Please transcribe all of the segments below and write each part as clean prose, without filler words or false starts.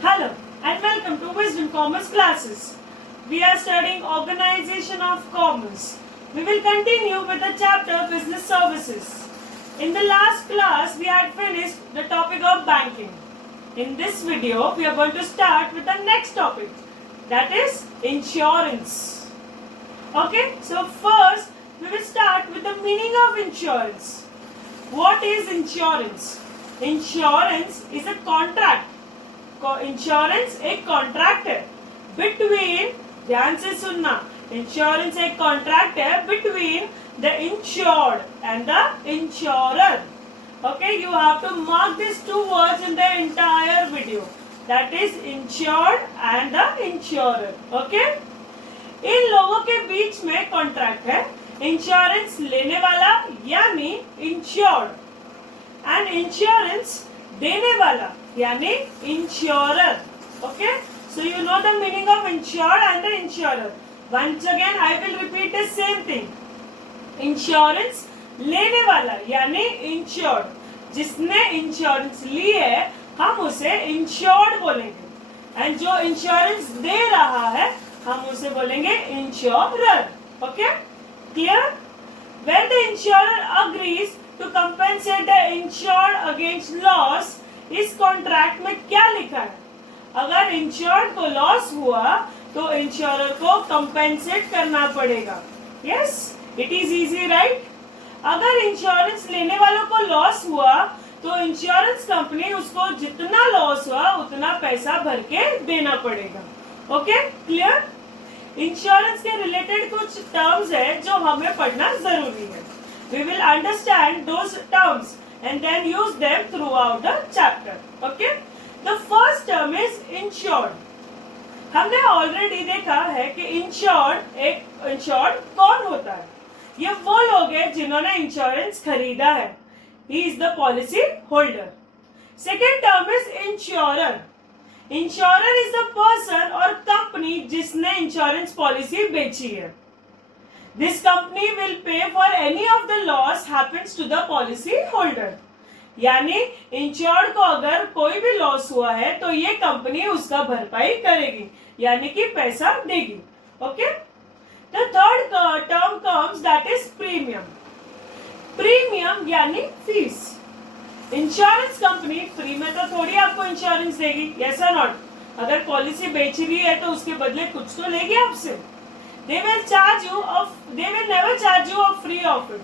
Hello and welcome to Wisdom Commerce classes. We are studying Organization of Commerce. We will continue with the chapter Business Services. In the last class, we had finished the topic of banking. In this video, we are going to start with the next topic, that is insurance. Okay, so first we will start with the meaning of insurance. What is insurance? Insurance is a contract. Insurance एक contract है between, ध्यान से सुनना, insurance एक contract है between the insured and the insurer. Okay, you have to mark this two words in the entire video, that is insured and the insurer. Okay, इन लोगों के बीच में कॉन्ट्रैक्ट है. इंश्योरेंस लेने वाला यानी इंश्योर्ड एंड इंश्योरेंस देने वाला यानी insurer. Okay, so you know the meaning of insured and the insurer. Once again I will repeat the same thing. Insurance लेने वाला यानी इंश्योर्ड, जिसने इंश्योरेंस ली है हम उसे इंश्योर्ड बोलेंगे, एंड जो इंश्योरेंस दे रहा है हम उसे बोलेंगे insurer. Okay, clear? When the insurer agrees to compensate the insured against loss, इस कॉन्ट्रैक्ट में क्या लिखा है? अगर इंश्योर्ड को लॉस हुआ तो इंश्योरर को कंपेंसेट करना पड़ेगा. Yes, it is easy, right? अगर इंश्योरेंस लेने वालों को लॉस हुआ तो इंश्योरेंस कंपनी उसको जितना लॉस हुआ उतना पैसा भर के देना पड़ेगा. Okay, clear? इंश्योरेंस के रिलेटेड कुछ टर्म्स है जो हमें पढ़ना जरूरी है. We will understand those terms and then use them throughout the chapter. Okay, the first term is insured. हमने ऑलरेडी देखा है कि इंश्योर्ड कौन होता है. ये वो लोग हैं जिन्होंने इंश्योरेंस खरीदा है. He is the policy holder. Second term is insurer. Insurer is the person or company जिसने इंश्योरेंस पॉलिसी बेची है. This company will pay for any of the loss happens to the policy holder. यानी insured को अगर कोई भी loss हुआ है तो ये कंपनी उसका भरपाई करेगी, यानी कि पैसा देगी. Okay, the third term comes that is premium. Premium यानी फीस. इंश्योरेंस कंपनी फ्री में तो थोड़ी आपको इंश्योरेंस देगी, यस और नॉट? अगर पॉलिसी बेच रही है तो उसके बदले कुछ तो लेगी आपसे. They will never charge you a free of it.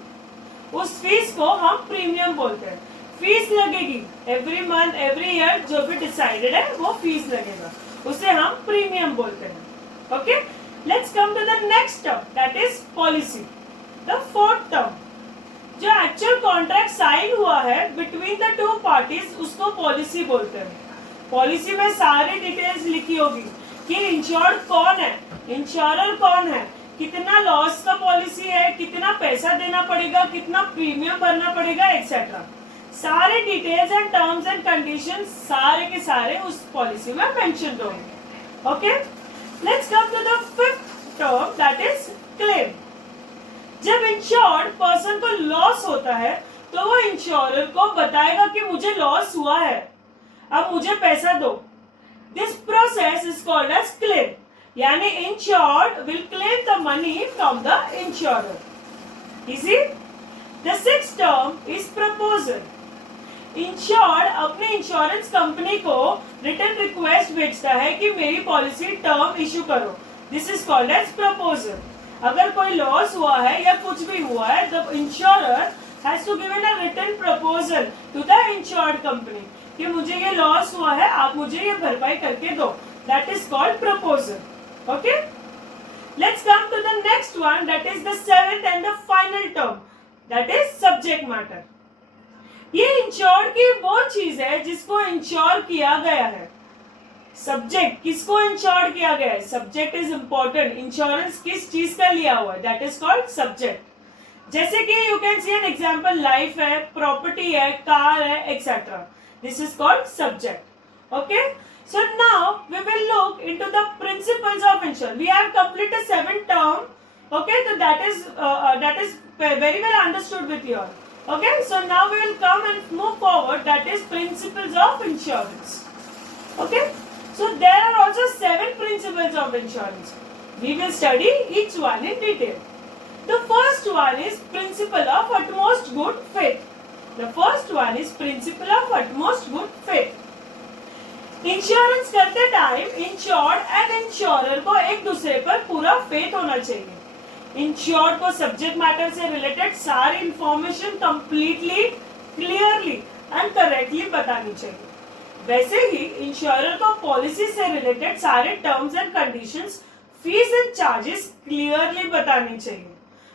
उस फीस को हम प्रीमियम बोलते हैं. फीस लगेगी एवरी मंथ, एवरी ईयर, जो भी डिसाइडेड है वो फीस लगेगा, उसे हम प्रीमियम बोलते हैं. Okay, let's come to the next term, that is policy. The fourth term, जो एक्चुअल कॉन्ट्रैक्ट साइन हुआ है बिटवीन द टू पार्टीज, उसको पॉलिसी बोलते हैं. पॉलिसी में सारी डिटेल्स लिखी होगी कि इंश्योर्ड कौन है, इंश्योरर कौन है, कितना लॉस का पॉलिसी है, कितना पैसा देना पड़ेगा, कितना प्रीमियम भरना पड़ेगा, एक्सेट्रा. सारे details and terms and conditions सारे के सारे उस पॉलिसी में मेंशन होंगे. Okay, let's come to the fifth term, that is claim. जब इंश्योर्ड पर्सन को लॉस होता है तो वो इंश्योरर को बताएगा कि मुझे लॉस हुआ है, अब मुझे पैसा दो. This process is called as claim. यानी insured will claim the money from the insurer. Easy. The sixth term is proposal. Insured अपने इंश्योरेंस कंपनी को रिटन रिक्वेस्ट भेजता है कि मेरी पॉलिसी टर्म इशू करो. This is called as proposal. अगर कोई लॉस हुआ है या कुछ भी हुआ है, the insurer has to given a written proposal to the insured company कि मुझे ये लॉस हुआ है, आप मुझे ये भरपाई करके दो. That is called proposal. Okay, let's come to the next one, that is the seventh and the final term, that is subject matter. ये इंश्योर की वो चीज है जिसको इंश्योर किया गया है. सब्जेक्ट, किसको इंश्योर किया गया है? Subject is important. इंश्योरेंस किस चीज का लिया हुआ है, दैट इज कॉल्ड सब्जेक्ट. जैसे कि you can see an example, life है, प्रॉपर्टी है, कार है, etcetera. This is called subject. Okay, so now we will look into the principles of insurance. We have completed 7 term. Okay, so that is very well understood with you all. Okay, so now we will come and move forward, that is principles of insurance. Okay, 7 principles of insurance. We will study each one in detail. The first one is principle of utmost good faith. The first one is principle of utmost good faith. Insurance करते time insured and insurer को एक दूसरे पर पूरा faith होना चाहिए। Insured को subject matter से रिलेटेड सारी information completely, clearly and correctly बतानी चाहिए। वैसे ही इंश्योरर को पॉलिसी से रिलेटेड सारे terms and conditions, fees and charges clearly बतानी चाहिए।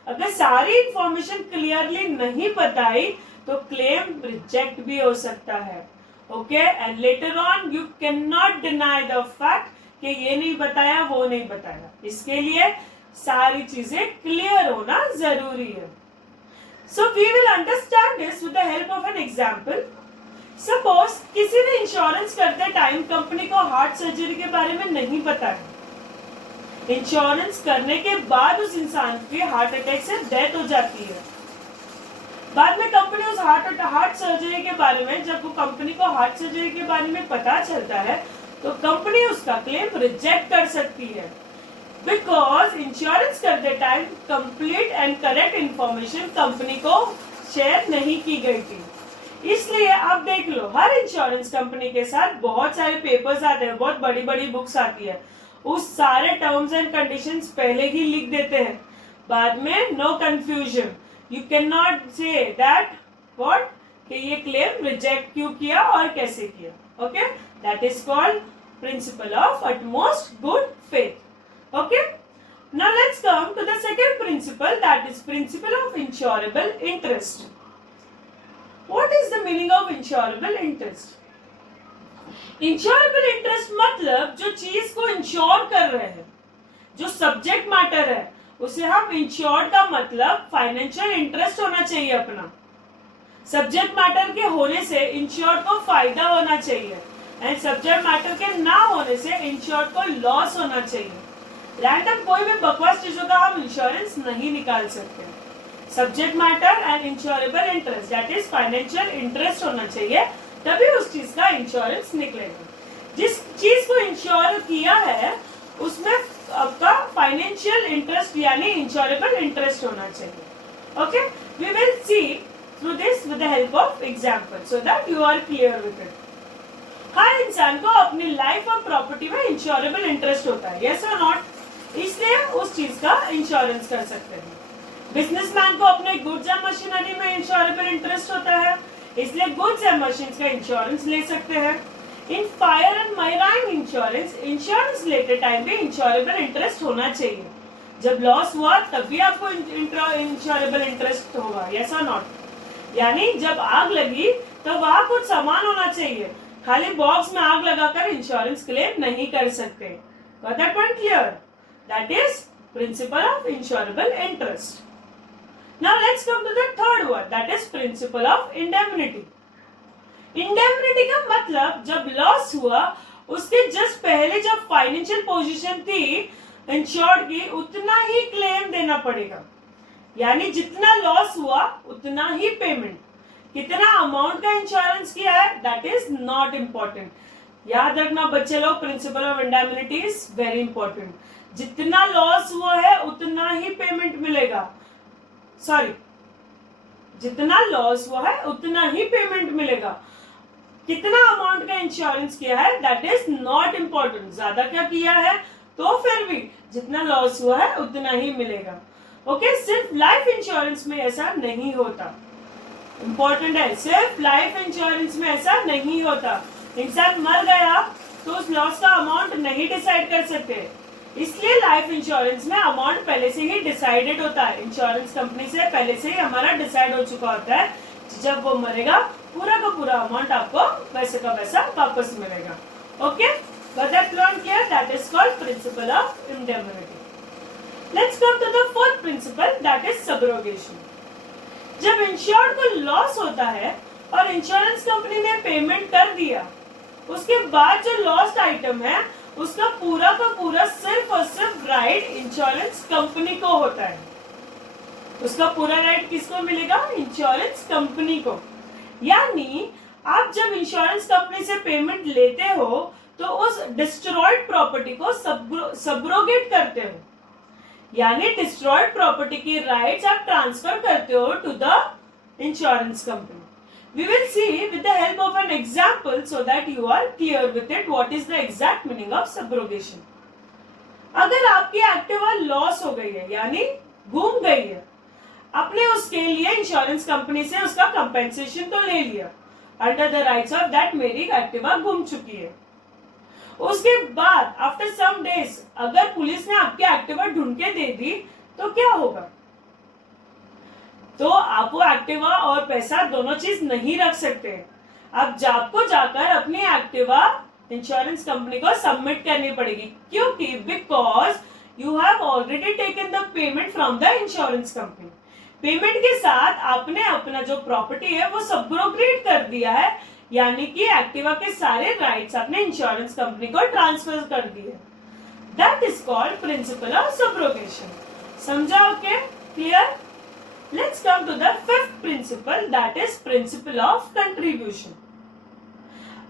अगर सारी इंफॉर्मेशन क्लियरली नहीं बताई तो क्लेम रिजेक्ट भी हो सकता है। Okay, and later on you can not deny the fact कि ये नहीं बताया, वो नहीं बताया। इसके लिए सारी चीजें क्लियर होना जरूरी है। So we will understand this with the help of an example. Suppose किसी ने इंश्योरेंस करते टाइम कंपनी को हार्ट सर्जरी के बारे में नहीं पता है। इंश्योरेंस करने के बाद उस इंसान की हार्ट अटैक से डेथ हो जाती है। बाद में कंपनी उस हार्ट सर्जरी के बारे में, जब वो कंपनी को हार्ट सर्जरी के बारे में पता चलता है तो कंपनी उसका क्लेम रिजेक्ट कर सकती है, बिकॉज इंश्योरेंस करते time complete and correct information company को शेयर नहीं की गई थी। इसलिए आप देख लो, हर इंश्योरेंस कंपनी के साथ बहुत सारे पेपर्स आते हैं, बहुत बड़ी बड़ी बुक्स आती है। उस सारे टर्म्स एंड कंडीशंस पहले ही लिख देते हैं। बाद में no confusion, you can not say that what कि ये क्लेम रिजेक्ट क्यों किया और कैसे किया। Okay, that is called principle of utmost good faith. Okay, now let's come to the second principle, that is principle of insurable interest. What is the meaning of insurable interest? Insurable interest मतलब जो चीज को ensure कर रहे हैं, जो subject matter है, उसे हम इंश्योर्ड का मतलब फाइनेंशियल इंटरेस्ट होना चाहिए अपना। सब्जेक्ट मैटर के होने से इंश्योर्ड को फायदा होना चाहिए एंड सब्जेक्ट मैटर के ना होने से इंश्योर्ड को लॉस होना चाहिए। रैंडम कोई भी बकवास चीजों का हम इंश्योरेंस नहीं निकाल सकते। Subject matter and insurable interest, that is financial interest होना चाहिए, तभी उस चीज का इंश्योरेंस निकलेगा। जिस चीज को इंश्योर किया है उसमें आपका फाइनेंशियल इंटरेस्ट यानी इंश्योरेबल इंटरेस्ट होना चाहिए। Okay, we will see through this with the help of example so that you are clear with it. हर इंसान को अपनी लाइफ और प्रॉपर्टी में इंश्योरेबल इंटरेस्ट होता है, यस और नॉट? इसलिए उस चीज का इंश्योरेंस कर सकते हैं। बिजनेसमैन को अपने गुड्स एंड मशीनरी में इंश्योरेबल इंटरेस्ट होता है, इसलिए गुड्स एंड मशीन्स का इंश्योरेंस ले सकते हैं। In fire and marine insurance लेते टाइम भी इंश्योरेबल इंटरेस्ट होना चाहिए। जब लॉस हुआ तब भी आपको इंश्योरेबल इंटरेस्ट होगा, यस और नॉट? यानी जब आग लगी तो वहां कुछ सामान होना चाहिए, खाली बॉक्स में आग लगाकर इंश्योरेंस क्लेम नहीं कर सकते। Got that point clear? That is principle of insurable interest. Now let's come to the third one, that is principle of indemnity. Indemnity का मतलब जब लॉस हुआ उसके जस्ट पहले जब फाइनेंशियल पोजीशन थी इंश्योर्ड की, उतना ही क्लेम देना पड़ेगा। यानी जितना लॉस हुआ उतना ही पेमेंट। कितना अमाउंट का इंश्योरेंस किया है दैट इज नॉट इम्पोर्टेंट। याद रखना बच्चे लोग, principle of indemnity is very important. जितना लॉस हुआ है उतना ही पेमेंट मिलेगा। सॉरी, जितना लॉस हुआ है उतना ही पेमेंट मिलेगा। कितना अमाउंट का इंश्योरेंस किया है दैट इज नॉट इम्पोर्टेंट। ज्यादा क्या किया है तो फिर भी जितना लॉस हुआ है उतना ही मिलेगा। ओके, सिर्फ लाइफ इंश्योरेंस में ऐसा नहीं होता। इंपॉर्टेंट है, सिर्फ लाइफ इंश्योरेंस में ऐसा नहीं होता। इंसान मर गया तो उस लॉस का अमाउंट नहीं डिसाइड कर सकते, इसलिए लाइफ इंश्योरेंस में अमाउंट पहले से ही डिसाइडेड होता है। इंश्योरेंस कंपनी से पहले से ही हमारा डिसाइड हो चुका होता है, जब वो मरेगा पूरा का पूरा अमाउंट आपको वैसे का वैसा वापस मिलेगा। Okay, got that clear? That is called principle of indemnity. Let's come to the fourth principle, that is subrogation. जब इंश्योर्ड को लॉस होता है और इंश्योरेंस कंपनी ने पेमेंट कर दिया, उसके बाद जो लॉस्ट आइटम है उसका पूरा का पूरा सिर्फ और सिर्फ राइट इंश्योरेंस कंपनी को होता है। उसका पूरा राइट किसको मिलेगा? इंश्योरेंस कंपनी को। यानी आप जब इंश्योरेंस कंपनी से पेमेंट लेते हो तो उस डिस्ट्रॉयड प्रॉपर्टी को सब्रोगेट करते हो, यानी डिस्ट्रॉयड प्रॉपर्टी की राइट्स आप ट्रांसफर करते हो to the insurance company. We will see with the help of an example so that you are clear with it what is the exact meaning of subrogation. अगर आपकी Activa loss हो गई है यानी घूम गई है, आपने उसके लिए इंश्योरेंस कंपनी से उसका कंपेंसेशन तो ले लिया under the rights of that मेरी एक्टिवा घूम चुकी है. उसके बाद आफ्टर सम डेज अगर पुलिस ने आपकी एक्टिवा ढूंढ के दे दी तो क्या होगा? तो आप वो एक्टिवा और पैसा दोनों चीज नहीं रख सकते. आप आपको जाकर अपनी एक्टिवा इंश्योरेंस कंपनी को सबमिट करनी पड़ेगी. क्योंकि because you have already taken the payment from the insurance company. Payment के साथ आपने अपना जो प्रॉपर्टी है वो सब्रोगेट कर दिया है, यानी कि एक्टिवा के सारे राइट्स आपने इंश्योरेंस कंपनी को ट्रांसफर कर दिए. That is called principle of subrogation. समझा? Okay, clear? Let's come to the fifth principle, that is principle of contribution.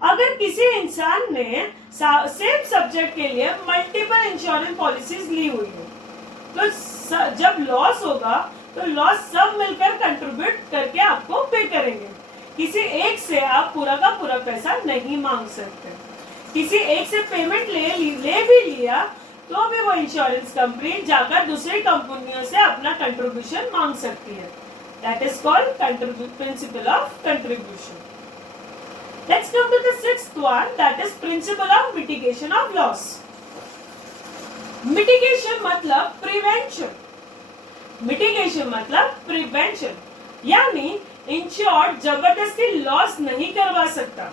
अगर किसी इंसान ने सेम सब्जेक्ट के लिए मल्टीपल इंश्योरेंस पॉलिसीज ली हुई है, तो जब लॉस होगा तो लॉस सब मिलकर कंट्रीब्यूट करके आपको पे करेंगे. किसी एक से आप पूरा का पूरा पैसा नहीं मांग सकते. किसी एक से पेमेंट ले भी लिया तो भी वो इंश्योरेंस कंपनी जाकर दूसरी कंपनियों से अपना कंट्रीब्यूशन मांग सकती है. That is called principle of contribution. Let's come to the sixth one, that is principle of mitigation of loss. Mitigation मतलब प्रिवेंशन. मिटिगेशन मतलब प्रिवेंशन, यानी इंश्योर्ड जबरदस्ती लॉस नहीं करवा सकता.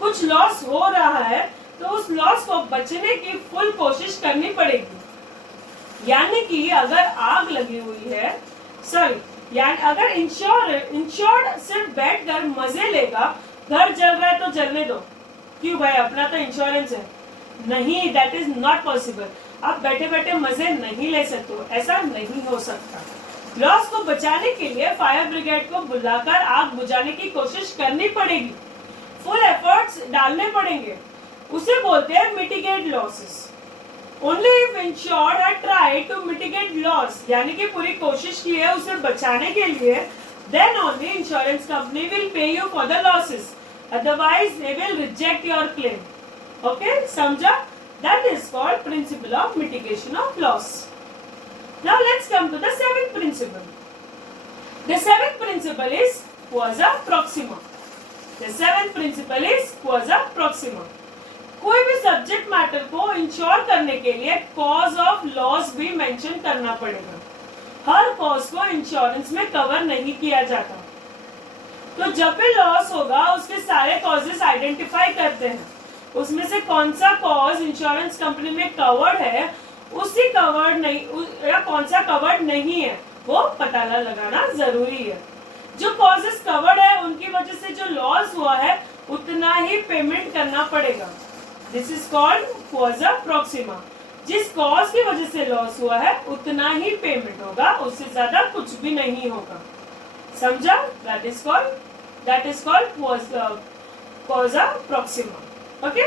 कुछ लॉस हो रहा है तो उस लॉस को बचने की फुल कोशिश करनी पड़ेगी. यानी कि अगर आग लगी हुई है, यानी अगर इंश्योर्ड सिर्फ बैठकर मजे लेगा, घर जल रहा है तो जलने दो, क्यों भाई, अपना तो इंश्योरेंस है. नहीं, दैट इज नॉट पॉसिबल. आप बैठे बैठे मजे नहीं ले सकते हो, ऐसा नहीं हो सकता. लॉस को बचाने के लिए फायर ब्रिगेड को बुलाकर आग बुझाने की कोशिश करनी पड़ेगी, फुल एफर्ट्स डालने पड़ेंगे. उसे बोलते हैं mitigate losses. Only if insured had tried to mitigate loss, यानी कि पूरी कोशिश की है उसे बचाने के लिए, then only insurance company will pay you for the losses, otherwise they will reject your claim. Okay, समझा? That is called principle of mitigation of loss. Now let's come to the seventh principle. The seventh principle is causa proxima. The seventh principle is causa proxima. कोई भी subject matter को insure करने के लिए cause of loss भी mention करना पड़ेगा. हर कॉज को इंश्योरेंस में कवर नहीं किया जाता. तो जब भी लॉस होगा उसके सारे कॉजेस आइडेंटिफाई करते हैं, उसमें से कौन सा कॉज इंश्योरेंस कंपनी में कवर्ड है, उसी कवर्ड नहीं या कौन सा कवर्ड नहीं है, वो पता लगाना जरूरी है. जो कॉजेस कवर्ड है उनकी वजह से जो लॉस हुआ है उतना ही पेमेंट करना पड़ेगा. This is called causa Proxima. जिस कॉज की वजह से लॉस हुआ है उतना ही पेमेंट होगा, उससे ज्यादा कुछ भी नहीं होगा. समझा? That is called causa proxima. Okay,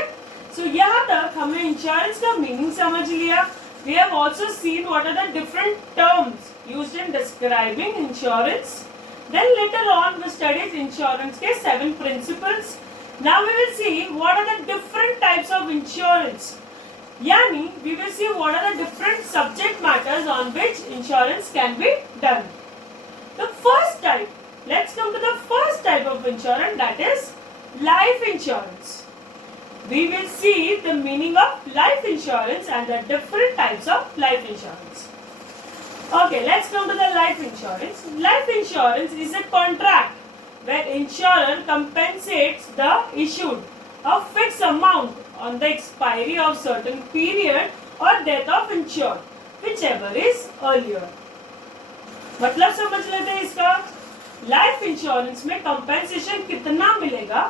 so यहाँ तक हमने इंश्योरेंस का मीनिंग समझ लिया. We have also seen what are the different terms used in describing insurance. Then later on we studied insurance के 7 principles. Now we will see what are the different types of insurance. Yani, we will see what are the different subject matters on which insurance can be done. The first type, let's come to the first type of insurance, that is life insurance. We will see the meaning of life insurance and the different types of life insurance. Okay, let's come to the life insurance. Life insurance is a contract where insurer compensates the issued a fixed amount on the expiry of certain period or death of insured, whichever is earlier. मतलब समझ लेते हैं इसका. Life insurance में compensation कितना मिलेगा,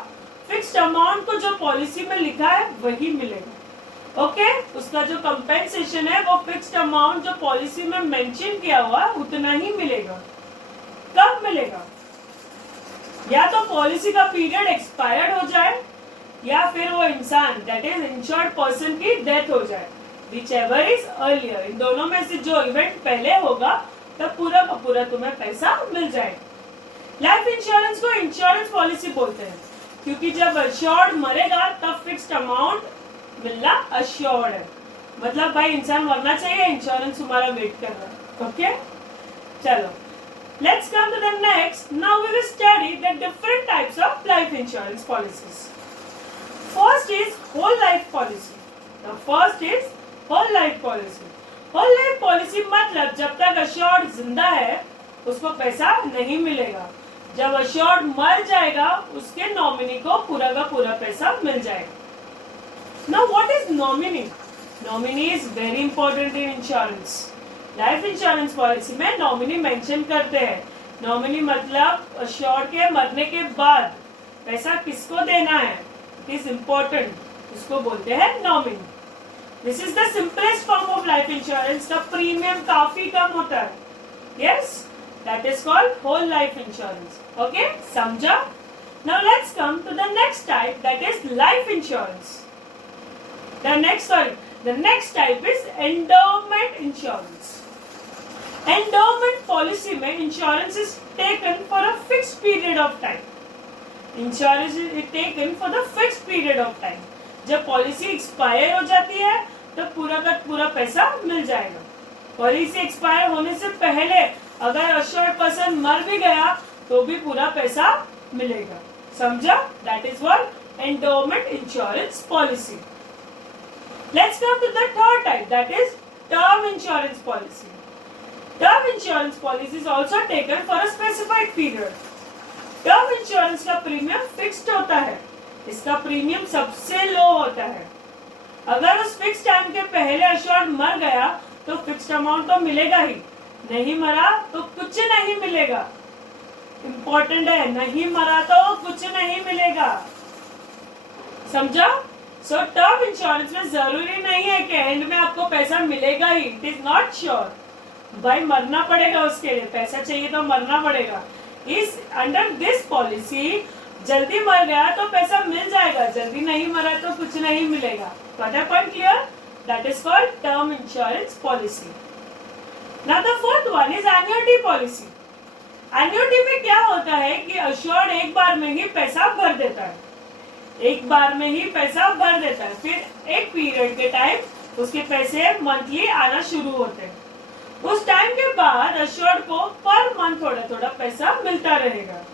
fixed amount को जो पॉलिसी में लिखा है वही मिलेगा. ओके, उसका जो कंपेंसेशन है वो फिक्स्ड अमाउंट जो पॉलिसी में मेंशन किया हुआ उतना ही मिलेगा. कब मिलेगा? या तो पॉलिसी का पीरियड एक्सपायर्ड हो जाए या फिर वो इंसान दैट इज इंश्योर्ड पर्सन की डेथ हो जाए, whichever is earlier, इन दोनों में से जो इवेंट पहले होगा तब पूरा का पूरा तुम्हें पैसा मिल जाएगा। लाइफ इंश्योरेंस को इंश्योरेंस पॉलिसी बोलते हैं क्योंकि जब अश्योर्ड मरेगा तब फिक्स्ड अमाउंट मिलना अश्योर्ड है, मतलब भाई इंसान मरना चाहिए, इंश्योरेंस तुम्हारा वेट कर रहा है। ओके, चलो let's come to the next. Now we will study the different types of life insurance policies. First is whole life policy. The first is whole life policy. Whole life policy मतलब जब तक assured जिंदा है उसको पैसा नहीं मिलेगा, जब अश्योर्ड मर जाएगा उसके नॉमिनी को पूरा का पूरा पैसा मिल जाएगा। Now what is nominee? Nominee is very important in insurance. Life insurance policy में नॉमिनी मेंशन करते हैं। नॉमिनी मतलब अश्योर्ड के मरने के बाद पैसा किसको देना है, इट इज इम्पोर्टेंट, उसको बोलते हैं nominee. This is the simplest form of life insurance, का प्रीमियम काफी कम होता है। Yes, that is called whole life insurance. Okay, समझा? Now let's come to the next type, that is life insurance. The next type is endowment insurance. Endowment policy में insurance is taken for a fixed period of time. Insurance is taken for the fixed period of time. जब policy expire हो जाती है तो पूरा का पूरा पैसा मिल जाएगा। पॉलिसी एक्सपायर होने से पहले अगर अश्योर्ड पर्सन मर भी गया तो भी पूरा पैसा मिलेगा। समझा? That is what endowment insurance policy. Let's come to the third type, that is term insurance policy. Term insurance policy is also taken for a specified period. Term insurance का प्रीमियम फिक्स्ड होता है, इसका premium सबसे लो होता है। अगर उस fix time के पहले अश्योर्ड मर गया तो फिक्स्ड अमाउंट तो मिलेगा ही, नहीं मरा तो कुछ नहीं मिलेगा। इम्पोर्टेंट है, नहीं मरा तो कुछ नहीं मिलेगा। समझा? सो टर्म इंश्योरेंस में जरूरी नहीं है कि एंड में आपको पैसा मिलेगा ही, इट इज नॉट श्योर। भाई मरना पड़ेगा, उसके लिए पैसा चाहिए तो मरना पड़ेगा। इस अंडर दिस पॉलिसी जल्दी मर गया तो पैसा मिल जाएगा, जल्दी नहीं मरा तो कुछ नहीं मिलेगा। Got a point clear? That is called term insurance policy. Now the fourth one is annuity policy. Annuity में क्या होता है कि अश्योर्ड एक बार में ही पैसा भर देता है, एक बार में ही पैसा भर देता है, फिर एक पीरियड के टाइम उसके पैसे मंथली आना शुरू होते हैं। उस टाइम के बाद अश्योर्ड को पर मंथ थोड़ा थोड़ा पैसा मिलता रहेगा।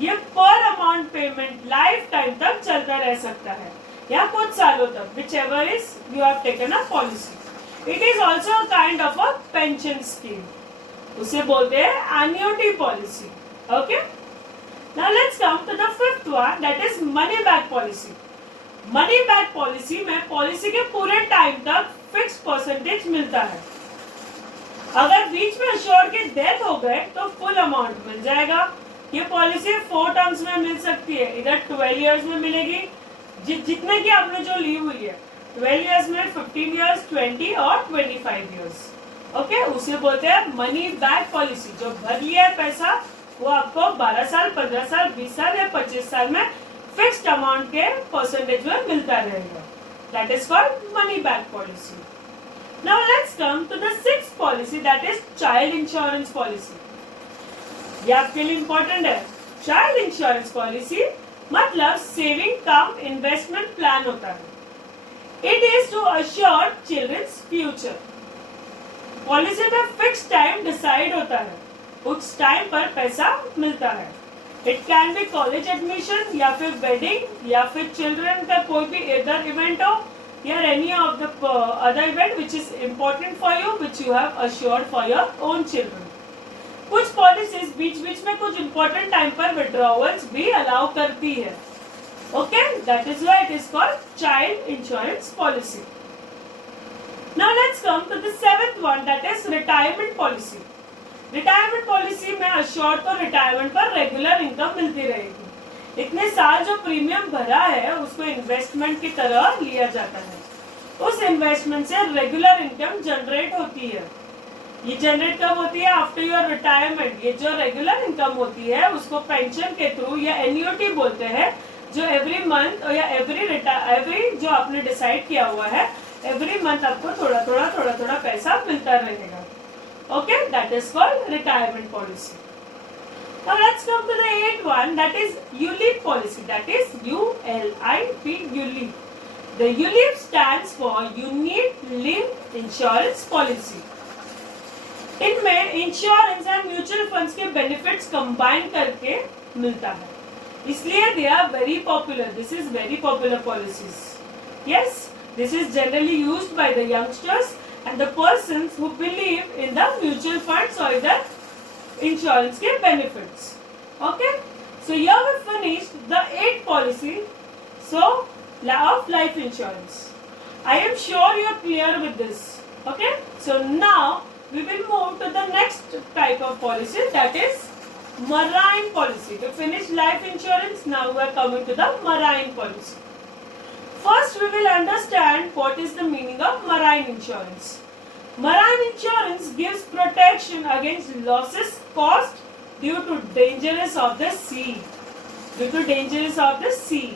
ये पर अमाउंट पेमेंट लाइफ टाइम तक चलता रह सकता है या कुछ सालों तक, whichever is you have taken a policy. It is also a kind of a pension scheme. उसे बोलते हैं annuity policy. Okay, now let's come to the fifth one, that is money back policy. Money back policy में policy के पूरे time तक fix percentage मिलता है। अगर बीच में अश्योर्ड की डेथ हो गए तो फुल अमाउंट मिल जाएगा। ये पॉलिसी 4 टर्म्स में मिल सकती है, इधर 12 इयर्स में मिलेगी, जितने की आपने जो ली हुई है, 12 इयर्स में 15 इयर्स, 20 और 25 इयर्स। ओके, उसे बोलते हैं मनी बैक पॉलिसी। जो भर लिया है पैसा वो आपको 12 साल, 15 साल, 20 साल या 25 साल में फिक्स्ड अमाउंट के परसेंटेज में मिलता रहेगा। That is called money back policy. Now let's come to the sixth policy, that is child insurance policy. ये आपके लिए इंपॉर्टेंट है। चाइल्ड इंश्योरेंस पॉलिसी मतलब सेविंग कम इन्वेस्टमेंट प्लान होता है। It is to assure children's future. Policy में fix time decide होता है, उस टाइम पर पैसा मिलता है। It can be college admission या फिर वेडिंग या फिर चिल्ड्रन का कोई भी अदर इवेंट हो या any of the other event which is important for you, which you have assured for your own children. कुछ पॉलिसीज बीच बीच में कुछ इम्पोर्टेंट टाइम पर विड्रॉवल्स भी अलाउ करती है। Okay, that is why it is called child insurance policy. Now let's come to the seventh one, that is retirement policy. Retirement policy में अश्योर्ड को रिटायरमेंट पर रेगुलर इनकम मिलती रहेगी। इतने साल जो प्रीमियम भरा है उसको इन्वेस्टमेंट की तरह लिया जाता है। उस इन्वेस्टमेंट से रेगुलर इनकम जनरेट होती है। ये जनरेट कब होती है? After your retirement. ये जो रेगुलर इनकम होती है उसको पेंशन के थ्रू या एन्युटी बोलते हैं, जो एवरी मंथ या एवरी जो आपने डिसाइड किया हुआ है, एवरी मंथ आपको थोड़ा थोड़ा पैसा मिलता रहेगा. Okay, that is called retirement policy. Now let's come to the 8th one, that is ULIP policy, that is ULIP, ULIP. The ULIP stands for Unit Linked Insurance Policy. इनमें insurance and mutual funds के benefits combine करके मिलता है, इसलिए they are very popular. This is very popular policies. Yes, this is generally used by the youngsters and the persons who believe in the mutual funds or the insurance के benefits. Okay, so here we finished the 8 policy of life insurance. I am sure you are clear with this. Okay, so now we will move to the next type of policy, that is marine policy. We finished life insurance, now we are coming to the marine policy. First, we will understand what is the meaning of marine insurance. Marine insurance gives protection against losses caused due to dangers of the sea. Due to dangers of the sea.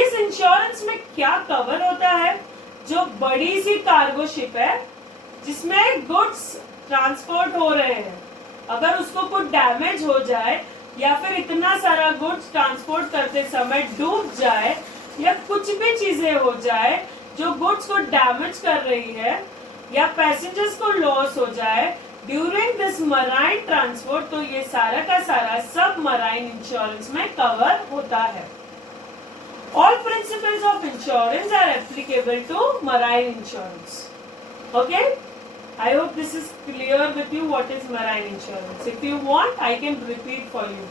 इस insurance में क्या cover होता है? जो बड़ी सी cargo ship है जिसमें goods transport हो रहे हैं, अगर उसको कुछ डैमेज हो जाए या फिर इतना सारा गुड्स ट्रांसपोर्ट करते समय डूब जाए या कुछ भी चीजें हो जाए जो गुड्स को डैमेज कर रही है या पैसेंजर्स को लॉस हो जाए ड्यूरिंग दिस मराइन ट्रांसपोर्ट, तो ये सारा का सारा सब मराइन इंश्योरेंस में कवर होता है. All principles of insurance are applicable to marine insurance. Okay, I hope this is clear with you what is marine insurance. If you want, I can repeat for you.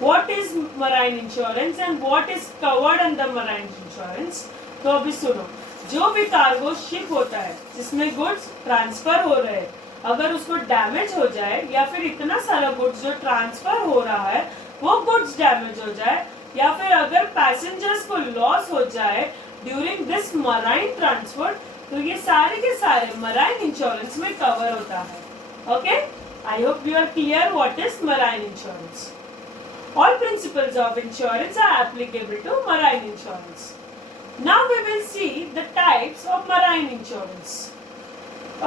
What is marine insurance and what is covered under marine insurance? तो अभी सुनो, जो भी cargo ship होता है जिसमें goods transfer हो रहे हैं, अगर उसको डैमेज हो जाए या फिर इतना सारा गुड्स जो ट्रांसफर हो रहा है वो गुड्स डैमेज हो जाए या फिर अगर पैसेंजर्स को लॉस हो जाए ड्यूरिंग दिस मराइन ट्रांसपोर्ट, तो ये सारे के सारे मराइन इंश्योरेंस में कवर होता है. Okay, I hope you are clear what is marine insurance. All principles of insurance are applicable to marine insurance. Now we will see the types of marine insurance.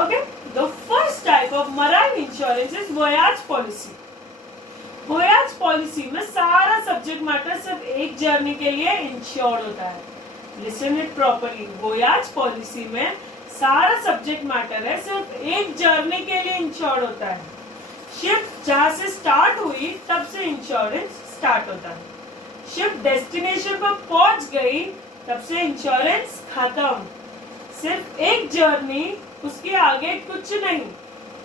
Okay, the first type of marine insurance is voyage policy. Voyage policy में सारा subject matter सिर्फ एक journey के लिए insured होता है. Listen it properly. voyage policy में सारा सब्जेक्ट मैटर है सिर्फ एक जर्नी के लिए इंश्योर्ड होता है. शिप जहाँ से स्टार्ट हुई तब से इंश्योरेंस स्टार्ट होता है. शिप डेस्टिनेशन पर पहुंच गई तब से इंश्योरेंस खत्म. सिर्फ एक जर्नी, उसके आगे कुछ नहीं,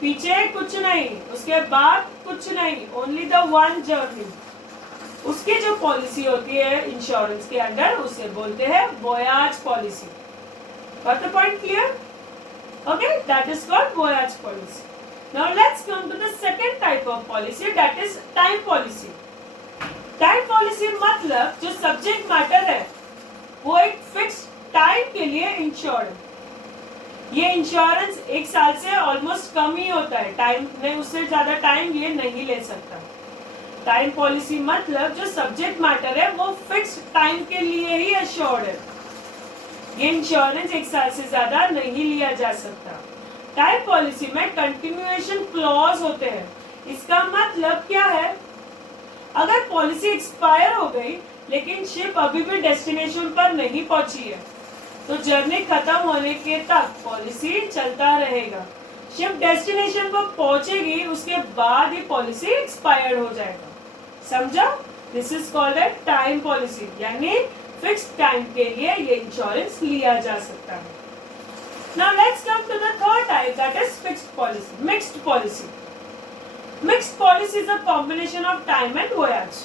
पीछे कुछ नहीं, उसके बाद कुछ नहीं, ओनली द वन जर्नी. उसकी जो पॉलिसी होती है इंश्योरेंस के अंडर उसे बोलते हैं voyage policy. Got the point clear? Okay, that is called voyage policy. Now let's come to the second type of policy, that is time policy. Time policy मतलब जो सब्जेक्ट मैटर है वो एक fix time के लिए insured है. ये insurance एक साल से ऑलमोस्ट कम ही होता है, टाइम में उससे ज्यादा टाइम ये नहीं ले सकता. टाइम पॉलिसी मतलब जो सब्जेक्ट मैटर है वो फिक्स टाइम के लिए ही एश्योर्ड है. ये इंश्योरेंस एक साल से ज्यादा नहीं लिया जा सकता. टाइम पॉलिसी में कंटिन्यूएशन क्लॉज होते हैं. इसका मतलब क्या है? अगर पॉलिसी एक्सपायर हो गई लेकिन शिप अभी भी डेस्टिनेशन पर नहीं पहुंची है तो जर्नी खत्म होने के तक पॉलिसी चलता रहेगा. शिप डेस्टिनेशन पर पहुंचेगी उसके बाद ही पॉलिसी एक्सपायर्ड हो जाएगा. समझा? This is called a time policy, यानी फिक्स टाइम के लिए ये इंश्योरेंस लिया जा सकता है. Now let's come to the third type, that is fixed policy, mixed policy. Mixed policy is a combination of time and voyage.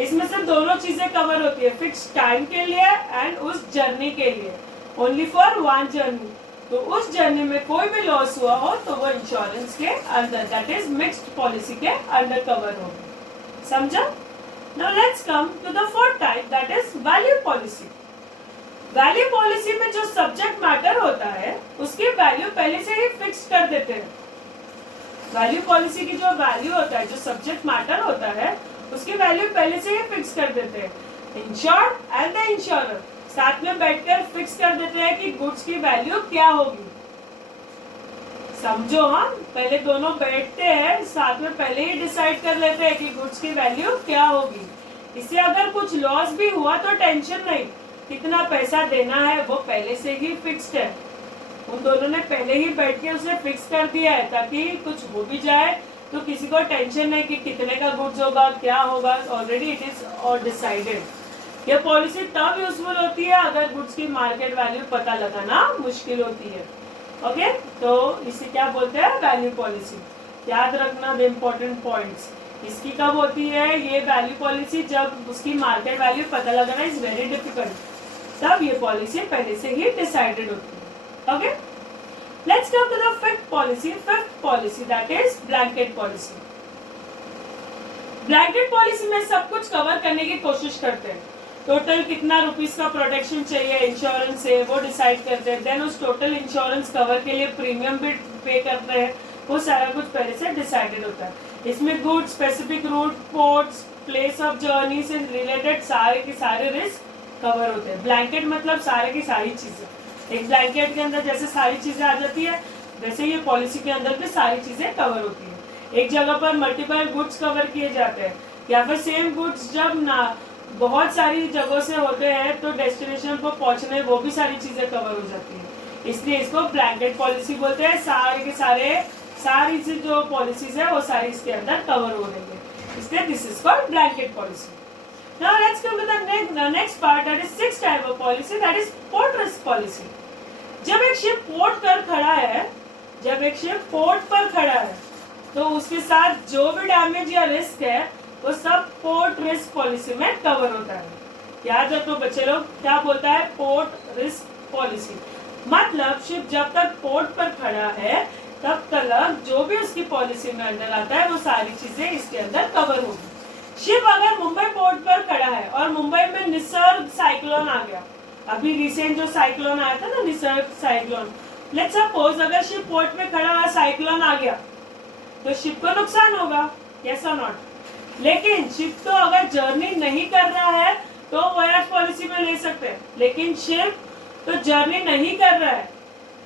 इसमें से दोनों चीजें कवर होती है, फिक्स टाइम के लिए एंड उस जर्नी के लिए, ओनली फॉर वन जर्नी. तो उस जर्नी में कोई भी लॉस हुआ हो तो वो इंश्योरेंस के अंदर, दैट इज मिक्स्ड पॉलिसी के अंडर कवर होगा. समझा? Now let's come to the fourth type, that is value policy. Value policy में जो सब्जेक्ट मैटर होता है उसकी वैल्यू पहले से ही फिक्स कर देते हैं. वैल्यू पॉलिसी की जो वैल्यू होता है, जो सब्जेक्ट मैटर होता है उसकी वैल्यू पहले से ही फिक्स कर देते हैं. इंश्योर्ड एंड द इंश्योरर साथ में बैठकर फिक्स कर देते हैं कि गुड्स की वैल्यू क्या होगी। समझो, हम पहले दोनों बैठते हैं, साथ में पहले ही डिसाइड कर लेते हैं कि गुड्स की वैल्यू क्या होगी। इससे अगर कुछ लॉस भी हुआ तो टेंशन नहीं, कितना पैसा देना है वो पहले से ही फिक्स्ड है। उन दोनों ने पहले ही बैठ के उसे फिक्स कर दिया है, ताकि कुछ हो भी जाए तो किसी को टेंशन नहीं कि कितने का गुड्स होगा, क्या होगा, already it is all decided. ये पॉलिसी तब यूजफुल होती है अगर गुड्स की मार्केट वैल्यू पता लगाना मुश्किल होती है। ओके, तो इसे क्या बोलते हैं? Value policy. याद रखना द इम्पोर्टेंट पॉइंट्स। इसकी कब होती है ये वैल्यू पॉलिसी? जब उसकी मार्केट वैल्यू पता लगाना इज वेरी डिफिकल्ट, तब ये पॉलिसी पहले से ही डिसाइडेड होती है। Okay, let's come to the fifth policy. Fifth policy that is blanket policy. Blanket policy में सब कुछ कवर करने की कोशिश करते हैं। टोटल कितना रुपीस का प्रोटेक्शन चाहिए इंश्योरेंस से वो डिसाइड करते हैं। देन उस टोटल इंश्योरेंस कवर के लिए प्रीमियम भी पे करते हैं। वो सारा कुछ पहले से डिसाइडेड होता है। इसमें good, specific route, ports, place of journey से रिलेटेड सारे के सारे रिस्क कवर होते हैं। ब्लैंकेट मतलब सारे की सारी चीजें। एक ब्लैंकेट के अंदर जैसे सारी चीजें आ जाती है, वैसे ये पॉलिसी के अंदर भी सारी चीजें कवर होती है। एक जगह पर मल्टीपल गुड्स कवर किए जाते हैं, या फिर सेम गुड्स जब ना बहुत सारी जगहों से होते हैं तो डेस्टिनेशन पर पहुंचने वो भी सारी चीजें कवर हो जाती है, इसलिए इसको ब्लैंकेट पॉलिसी बोलते हैं। सारे के सारी जो पॉलिसीज है वो सारी इसके अंदर कवर हो रही है, इसलिए this is called blanket policy. Now let's come to the next part, that is sixth type of policy, that is port risk policy. जब एक शिप पोर्ट पर खड़ा है, तो उसके साथ जो भी डैमेज या रिस्क है वो सब पोर्ट रिस्क पॉलिसी में कवर होता है। याद रखो बच्चे लोग, क्या बोलता है? पोर्ट रिस्क पॉलिसी मतलब शिप जब तक पोर्ट पर खड़ा है तब तक जो भी उसकी पॉलिसी में अंदर आता है वो सारी चीजें इसके अंदर कवर होगी। शिप अगर मुंबई पोर्ट पर खड़ा है और मुंबई में निसर्ग साइक्लोन आ गया, अभी रिसेंट जो साइक्लोन आया था ना, निसर्ग साइक्लोन, लेट्स सपोज अगर शिप पोर्ट में खड़ा हुआ साइक्लोन आ गया तो शिप को नुकसान होगा, यस और नॉट? लेकिन शिप तो अगर जर्नी नहीं कर रहा है तो वोयाज पॉलिसी में ले सकते हैं, लेकिन शिप तो जर्नी नहीं कर रहा है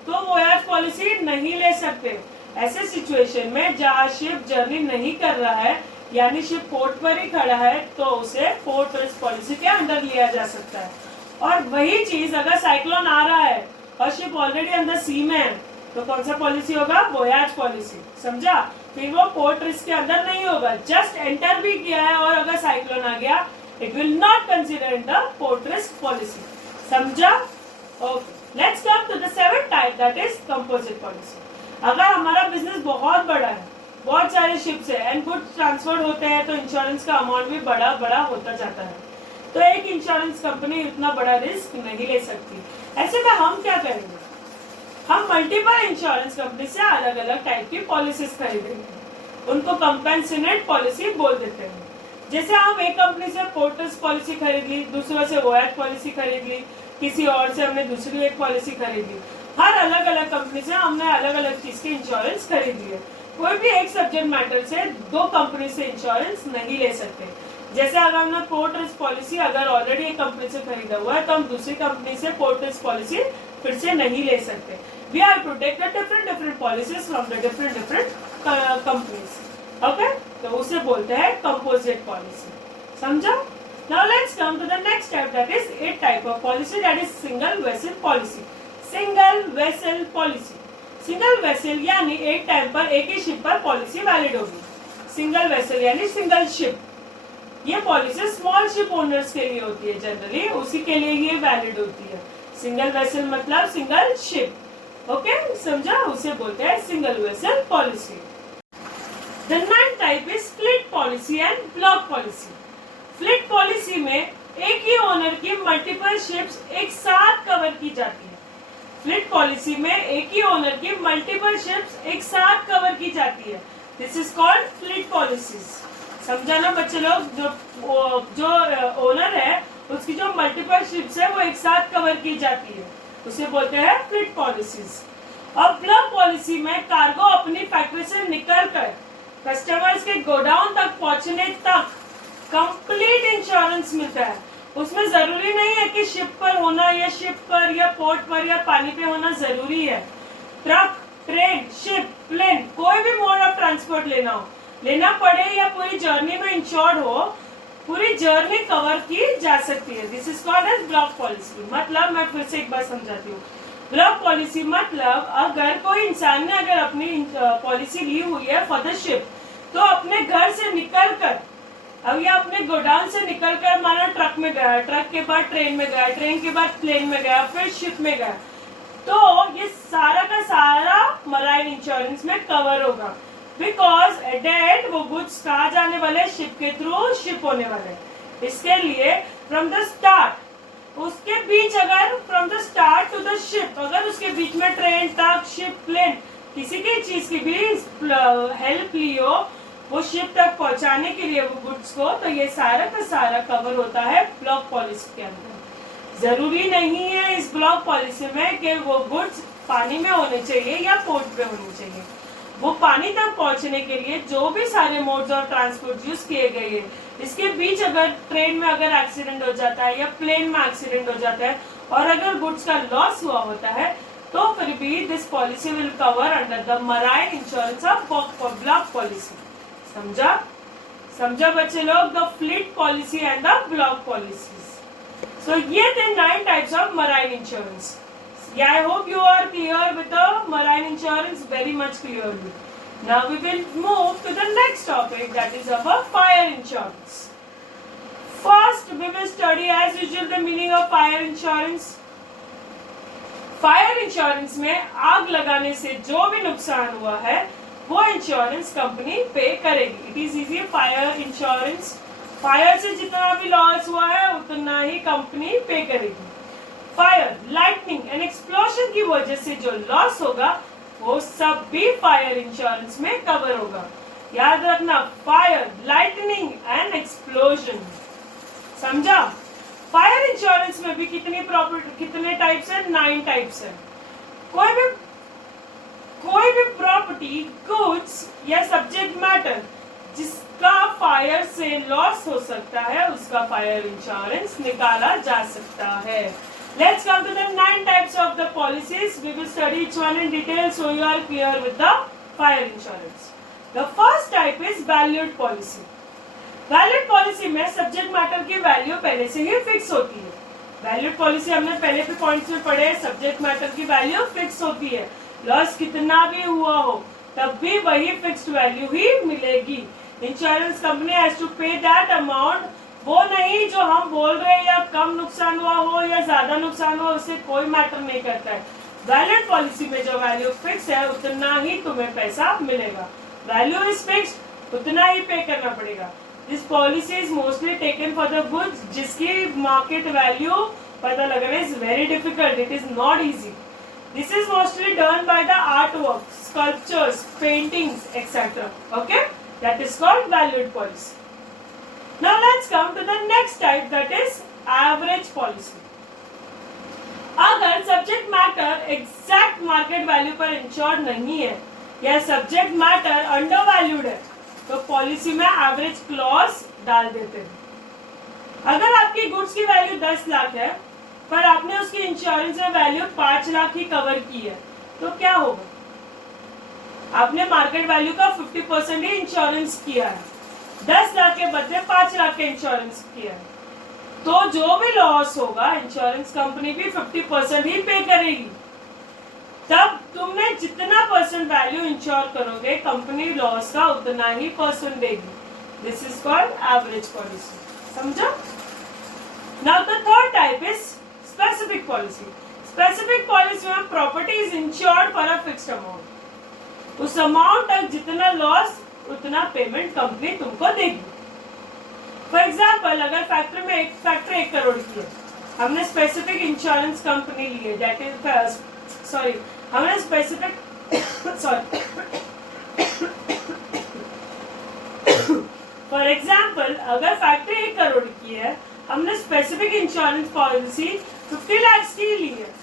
तो वोयाज पॉलिसी नहीं ले सकते। ऐसे सिचुएशन में जहाँ शिप जर्नी नहीं कर रहा है, यानी शिप पोर्ट पर ही खड़ा है, तो उसे पोर्ट रिस्क पॉलिसी के अंदर लिया जा सकता है। और वही चीज अगर साइक्लोन आ रहा है और शिप ऑलरेडी अंदर सी में है तो कौन सा पॉलिसी होगा? Voyage policy. समझा? फिर वो पोर्ट रिस्क के अंदर नहीं होगा, जस्ट एंटर भी किया है और अगर साइक्लोन आ गया it will not consider in the port risk policy. समझा? Okay, let's come to the seventh type, that is composite policy. अगर हमारा बिजनेस बहुत बड़ा है, बहुत सारे शिप्स है एंड गुड्स ट्रांसफर होते हैं, तो इंश्योरेंस का अमाउंट भी बड़ा बड़ा होता जाता है। तो एक इंश्योरेंस कंपनी इतना बड़ा रिस्क नहीं ले सकती। ऐसे में हम क्या करेंगे? हम मल्टीपल इंश्योरेंस कंपनी से अलग अलग टाइप की पॉलिसीज खरीदेंगे, उनको कंपेंसेट पॉलिसी बोल देते हैं। जैसे हम एक कंपनी से पोर्ट रिस्क पॉलिसी खरीद ली, दूसरों से वोयाज पॉलिसी खरीद ली, किसी और से हमने दूसरी एक पॉलिसी खरीद ली। हर अलग अलग कंपनी से हमने अलग अलग चीज की इंश्योरेंस खरीद ली है। कोई भी एक सब्जेक्ट मैटर से दो कंपनी से इंश्योरेंस नहीं ले सकते। जैसे अगर हमने पोर्ट रिस्क पॉलिसी अगर ऑलरेडी एक कंपनी से खरीदा हुआ है तो हम दूसरी कंपनी से पोर्ट रिस्क पॉलिसी फिर से नहीं ले सकते। We are to take the different policies from the different companies. Okay, तो उसे बोलते हैं कंपोजिट पॉलिसी। समझा? Now let's come to the next type, that is eight type of policy, that is single vessel policy. Single vessel policy, single vessel यानी एक time पर एक ही शिप पर पॉलिसी वैलिड होगी। सिंगल वेसल यानी single ship. ये policy small ship owners के लिए होती है, जनरली उसी के लिए ये वैलिड होती है। सिंगल वेसल मतलब सिंगल शिप। ओके, समझा? उसे बोलते हैं single vessel policy. The ninth type is fleet policy and block policy. Fleet policy में एक ही ओनर की मल्टीपल शिप्स एक साथ कवर की जाती है। फ्लीट पॉलिसी में एक ही ओनर की मल्टीपल शिप्स एक साथ कवर की जाती है। This is called fleet policies. समझा ना बच्चे लोग? जो ओनर है उसकी जो मल्टीपल शिप्स है वो एक साथ कवर की जाती है, उसे बोलते हैं फ्लीट पॉलिसीज। और ब्लॉक पॉलिसी में कार्गो अपनी फैक्ट्री से निकलकर कस्टमर्स के गोडाउन तक पहुंचने तक कंप्लीट इंश्योरेंस मिलता है। उसमें जरूरी नहीं है कि शिप पर होना या शिप पर या पोर्ट पर या पानी पे होना जरूरी है। ट्रक, ट्रेन, शिप, प्लेन, कोई भी मोड ऑफ ट्रांसपोर्ट लेना पड़े या पूरी जर्नी में इंश्योर्ड हो, पूरी जर्नी कवर की जा सकती है। This is called as block policy. मतलब मैं फिर से एक बार समझाती हूँ। ब्लॉक पॉलिसी मतलब अगर कोई इंसान ने अगर अपनी पॉलिसी ली हुई है फॉर द शिप, तो अपने घर से निकलकर, अब ये अपने गोडाउन से निकलकर मानो ट्रक में गया, ट्रक के बाद ट्रेन में गया, ट्रेन के बाद प्लेन में गया, फिर शिप में गया, तो ये सारा का सारा मराइन इंश्योरेंस में कवर होगा। बिकॉज एट द एंड वो गुड्स कहाँ जाने वाले, शिप के थ्रू शिप होने वाले। इसके लिए फ्रॉम द स्टार्ट, उसके बीच अगर from the start to the ship, अगर उसके बीच में ट्रेन, ट्रक, शिप, प्लेन, किसी की चीज की भी हेल्प ली हो वो शिप तक पहुंचाने के लिए वो गुड्स को, तो ये सारा का सारा कवर होता है ब्लॉक पॉलिसी के अंदर। जरूरी नहीं है इस ब्लॉक पॉलिसी में कि वो गुड्स पानी में होने चाहिए या पोर्ट पे होने चाहिए। वो पानी तक पहुंचने के लिए जो भी सारे मोड्स और ट्रांसपोर्ट यूज किए गए हैं, इसके बीच अगर ट्रेन में अगर एक्सीडेंट हो जाता है या प्लेन में एक्सीडेंट हो जाता है और अगर गुड्स का लॉस हुआ होता है, तो फिर भी this policy will cover under the marine insurance of block policy. समझा बच्चे लोग? The fleet policy and the block policies. So ये थे 9 types of marine insurance. Yeah, I hope you are clear with the marine insurance, very much clearly. Now we will move to the next topic, that is about fire insurance. First, we will study as usual the meaning of fire insurance. Fire insurance में आग लगाने से जो भी नुकसान हुआ है वो इंश्योरेंस कंपनी पे करेगी। It is easy. Fire insurance, fire से जितना भी लॉस हुआ है उतना ही कंपनी पे करेगी। फायर, लाइटनिंग एंड एक्सप्लोजन की वजह से जो लॉस होगा वो सब भी फायर इंश्योरेंस में कवर होगा। याद रखना, फायर, लाइटनिंग एंड एक्सप्लोजन। समझा? फायर इंश्योरेंस में भी कितने टाइप्स है? 9 टाइप्स है। कोई भी प्रॉपर्टी, गुड्स या सब्जेक्ट मैटर जिसका फायर से लॉस हो सकता है उसका फायर इंश्योरेंस निकाला जा सकता है। Let's come to the 9 types of the policies. We will study each one in detail so you are clear with the fire insurance. The first type is valued policy. Valued policy में subject matter की value पहले से ही fix होती है। Valued policy हमने पहले भी points में पढ़े, सब्जेक्ट मैटर की वैल्यू फिक्स होती है। लॉस कितना भी हुआ हो तब भी वही फिक्स्ड वैल्यू ही मिलेगी। इंश्योरेंस कंपनी हैज टू पे दैट अमाउंट। वो नहीं जो हम बोल रहे हैं या कम नुकसान हुआ हो या ज्यादा नुकसान हुआ, उससे कोई मैटर नहीं करता है। वैलिड पॉलिसी में जो वैल्यू फिक्स है उतना ही तुम्हें पैसा मिलेगा। वैल्यू इज फिक्स्ड, उतना ही पे करना पड़ेगा। This policy is mostly taken for the goods जिसकी मार्केट वैल्यू पता लगाना is very difficult, it is not easy. This is mostly done by the art work, sculptures, paintings etcetera. Okay, that is called valid policy. Now let's come to the next type, that is average policy. अगर subject matter exact market value पर insured नहीं है या subject matter under valued है तो policy में average clause डाल देते हैं। अगर आपकी गुड्स की वैल्यू 10 लाख है पर आपने उसकी इंश्योरेंस में वैल्यू 5 लाख ही कवर की है तो क्या होगा? आपने मार्केट वैल्यू का 50% ही इंश्योरेंस किया है, 10 लाख के बदले 5 लाख का इंश्योरेंस किया है, तो जो भी लॉस होगा इंश्योरेंस कंपनी भी 50% ही पे करेगी। तब तुमने जितना परसेंट वैल्यू इंश्योर करोगे कंपनी लॉस का उतना ही परसेंट देगी। This is called average policy. समझा? Now the third type is specific policy. Specific policy में property is insured for a fixed amount. उस अमाउंट तक जितना लॉस उतना पेमेंट कंपनी तुमको देगी। फॉर एग्जाम्पल, अगर फैक्ट्री 1 करोड़ की है, हमने स्पेसिफिक इंश्योरेंस कंपनी ली है, दैट इज हमने स्पेसिफिक फॉर एग्जाम्पल अगर फैक्ट्री 1 करोड़ की है, हमने स्पेसिफिक इंश्योरेंस पॉलिसी 50 लाख की ली है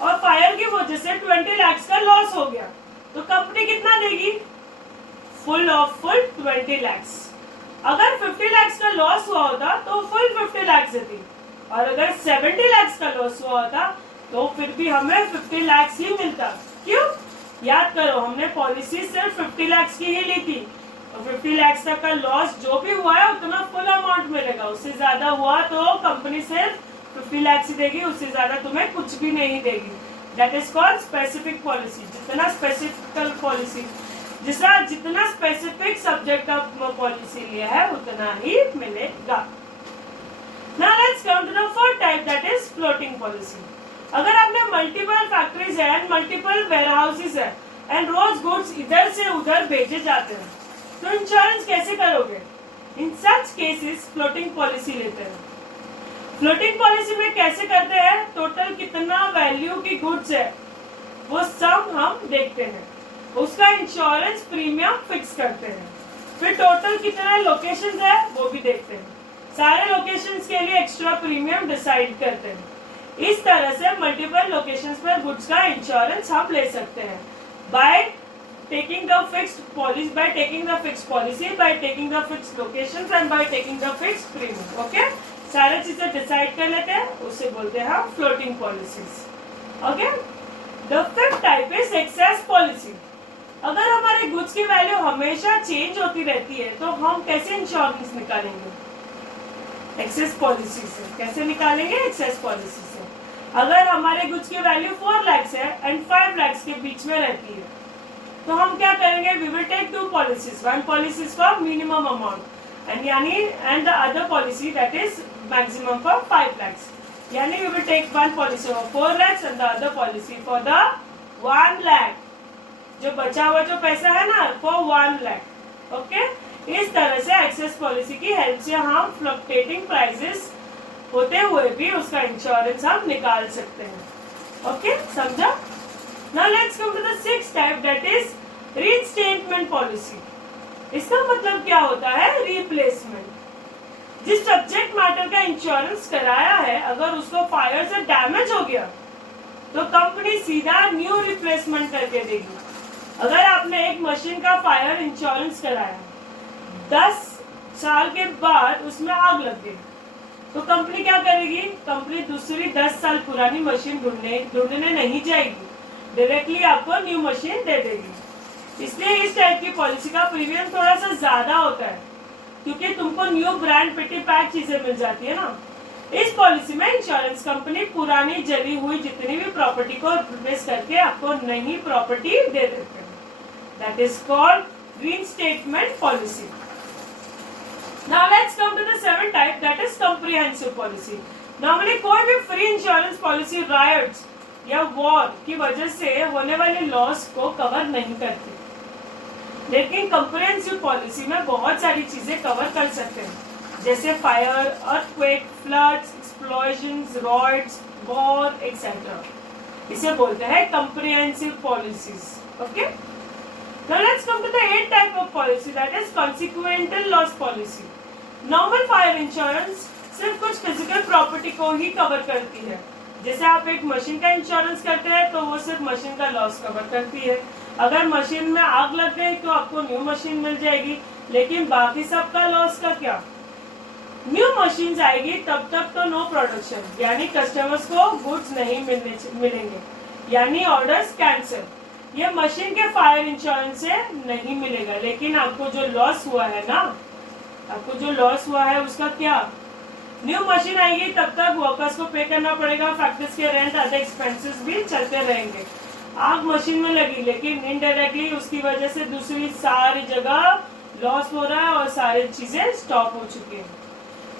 और फायर की वजह से 20 लाख का लॉस हो गया तो कंपनी कितना देगी? फुल 20 लाख। अगर 50 लाख का लॉस हुआ होता तो फुल 50 लाख देती और अगर 70 लाख का लॉस हुआ होता तो फिर भी हमें 50 लाख ही मिलता। क्यों? याद करो, हमने पॉलिसी सिर्फ 50 लाख की ही ली थी और 50 लाख तक का लॉस जो भी हुआ है उतना फुल अमाउंट मिलेगा। उससे ज्यादा हुआ तो कंपनी सिर्फ 50 लाख ही देगी, उससे ज्यादा तुम्हें कुछ भी नहीं देगी। That is called specific policy. जितना स्पेसिफिक पॉलिसी, जितना स्पेसिफिक सब्जेक्ट का पॉलिसी लिया है उतना ही मिलेगा। Now let's come to the fourth type, that is floating policy. अगर आपने मल्टीपल फैक्ट्रीज है एंड मल्टीपल वेयरहाउसेस है एंड रोज गुड्स इधर से उधर भेजे जाते हैं तो इंश्योरेंस कैसे करोगे? इन सच केसेस फ्लोटिंग पॉलिसी लेते हैं। फ्लोटिंग पॉलिसी में कैसे करते हैं? टोटल कितना वैल्यू की गुड्स है वो सब हम देखते हैं, उसका इंश्योरेंस प्रीमियम फिक्स करते हैं, फिर टोटल कितना लोकेशन है वो भी देखते हैं, सारे लोकेशंस के लिए एक्स्ट्रा प्रीमियम डिसाइड करते हैं। इस तरह से मल्टीपल लोकेशंस पर गुड्स का इंश्योरेंस हम ले सकते हैं by taking the fixed policy, by taking the fixed policy, by taking the fixed locations and by taking the fixed premium. Okay, सारे चीजें डिसाइड कर लेते हैं, उसे बोलते हैं हम floating policies. Okay, the fifth type is excess policy. अगर हमारे गुड्स की वैल्यू हमेशा चेंज होती रहती है तो हम कैसे इंश्योरेंस निकालेंगे? एक्सेस पॉलिसी से। कैसे निकालेंगे? एक्सेस पॉलिसी से। अगर हमारे गुड्स की वैल्यू 4 लाख है एंड 5 लाख के बीच में रहती है तो हम क्या करेंगे? We will take 2 policies, one policy for minimum amount and the other policy that is maximum for 5 lakh. यानी we will take one policy for 4 lakh and the other policy for the 1 lakh. जो बचा हुआ जो पैसा है ना फॉर 1 लाख। ओके, इस तरह से एक्सेस पॉलिसी की हेल्प से हम फ्लक्चुएटिंग प्राइसेस होते हुए भी उसका इंश्योरेंस हम निकाल सकते हैं। ओके, समझा? Now let's come to the sixth type, that is reinstatement policy. इसका मतलब क्या होता है? रिप्लेसमेंट। जिस सब्जेक्ट मैटर का इंश्योरेंस कराया है अगर उसको फायर से डैमेज हो गया तो कंपनी सीधा न्यू रिप्लेसमेंट करके देगी। अगर आपने एक मशीन का फायर इंश्योरेंस कराया, 10 साल के बाद उसमें आग लग गई तो कंपनी क्या करेगी? कंपनी दूसरी 10 साल पुरानी मशीन ढूंढने नहीं जाएगी, डायरेक्टली आपको न्यू मशीन दे देगी। इसलिए इस टाइप की पॉलिसी का प्रीमियम थोड़ा सा ज्यादा होता है क्योंकि तुमको न्यू ब्रांड पेटी पैक चीजें मिल जाती है ना। इस पॉलिसी में इंश्योरेंस कंपनी पुरानी जली हुई जितनी भी प्रॉपर्टी को रिप्लेस करके आपको नई प्रॉपर्टी दे देते हैं। That is called reinstatement policy. Now let's come to the seventh type, that is comprehensive policy. Normally कोई भी फ्री इंश्योरेंस पॉलिसी रायट्स या वॉर की वजह से होने वाले लॉस को कवर नहीं करती, लेकिन कम्प्रिहेंसिव पॉलिसी में बहुत सारी चीजें कवर कर सकते हैं जैसे fire, earthquake, floods, explosions, rods, war etcetera. इसे बोलते हैं comprehensive policies. Okay, now let's come to the eighth type of policy, that is consequential loss policy. Normal fire insurance सिर्फ कुछ फिजिकल प्रॉपर्टी को ही कवर करती है। जैसे आप एक मशीन का इंश्योरेंस करते हैं तो वो सिर्फ मशीन का लॉस कवर करती है। अगर मशीन में आग लग गई तो आपको न्यू मशीन मिल जाएगी, लेकिन बाकी सबका लॉस का क्या? न्यू मशीन आएगी तब तक तो नो प्रोडक्शन, यानी कस्टमर्स को गुड्स नहीं मिलेंगे, यानी ऑर्डर्स कैंसिल। ये मशीन के फायर इंश्योरेंस से नहीं मिलेगा, लेकिन आपको जो लॉस हुआ है ना, आपको जो लॉस हुआ है उसका क्या? न्यू मशीन आएगी तब तक वर्कर्स को पे करना पड़ेगा, फैक्ट्रीज के रेंट, अदर एक्सपेंसेस भी चलते रहेंगे। आग मशीन में लगी लेकिन इनडायरेक्टली उसकी वजह से दूसरी सारी जगह लॉस हो रहा है और सारी चीजें स्टॉप हो चुकी हैं।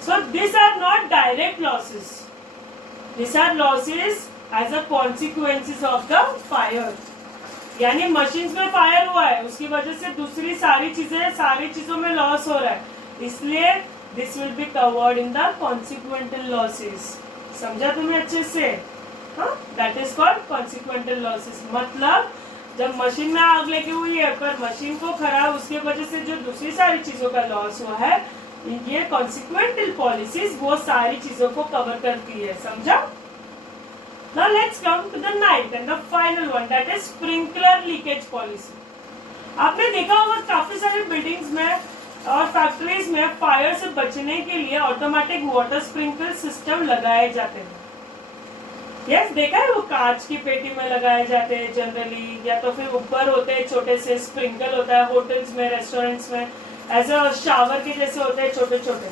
So this are not direct losses, this are losses as a consequences of the fire. यानी मशीन में फायर हुआ है उसकी वजह से दूसरी सारी चीजों में लॉस हो रहा है, इसलिए this will be covered in the कॉन्सिक्वेंटल losses. समझा तुम्हें अच्छे से? हाँ, दैट इज कॉल्ड कॉन्सिक्वेंटल लॉसेस। मतलब जब मशीन में आग लगी हुई है पर मशीन को खराब उसके वजह से जो दूसरी सारी चीजों का लॉस हुआ है, ये कॉन्सिक्वेंटल पॉलिसीज वो सारी चीजों को कवर करती है। समझा? Now let's come to the ninth and the final one, that is sprinkler leakage policy. आपने देखा होगा काफी सारे बिल्डिंग्स में और फैक्ट्रीज में फायर से बचने के लिए ऑटोमेटिक वाटर स्प्रिंकलर सिस्टम लगाए जाते हैं। यस, देखा है वो कांच की पेटी में लगाए जाते हैं जनरली, या तो फिर ऊपर होते हैं छोटे से स्प्रिंकल होता है होटल्स में, रेस्टोरेंट्स में, ऐसा शावर के जैसे होते हैं छोटे छोटे।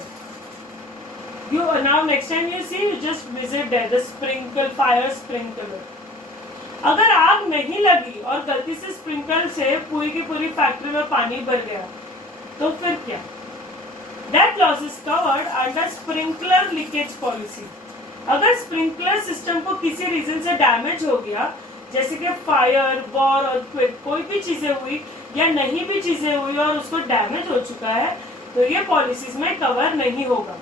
You now next time you see, you just visit there, the sprinkle fire sprinkler. अगर आग नहीं लगी और गलती से स्प्रिंकल से पूरी की पूरी फैक्ट्री में पानी भर गया तो फिर क्या? That loss is covered under sprinkler leakage policy. अगर स्प्रिंकलर सिस्टम को किसी रीजन से डैमेज हो गया, जैसे कि फायर, वॉर, अर्थक्वेक, कोई भी चीजें हुई या नहीं भी चीजें हुई और उसको डैमेज हो चुका है, तो ये पॉलिसीज में कवर नहीं होगा।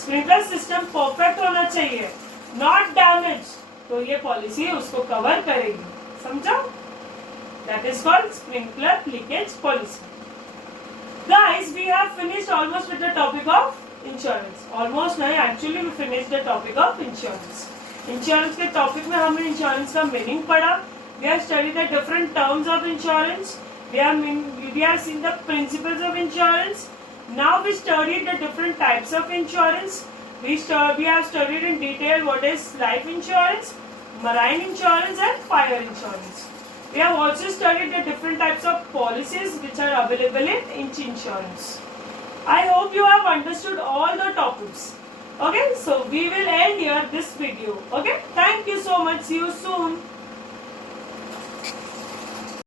स्प्रिंकलर सिस्टम परफेक्ट होना चाहिए, नॉट डैमेज, तो ये पॉलिसी उसको कवर करेगी। समझा? That is called sprinkler leakage policy. Guys, we have finished almost with the topic of insurance. Almost नहीं, actually we finished the topic of insurance. Insurance के topic में हमने insurance का meaning पढ़ा. We have studied the different terms of insurance. We have seen the principles of insurance. Now we studied the different types of insurance. We have studied in detail what is life insurance, marine insurance and fire insurance. We have also studied the different types of policies which are available in insurance. I hope you have understood all the topics. Okay, so we will end here this video. Okay, thank you so much. See you soon.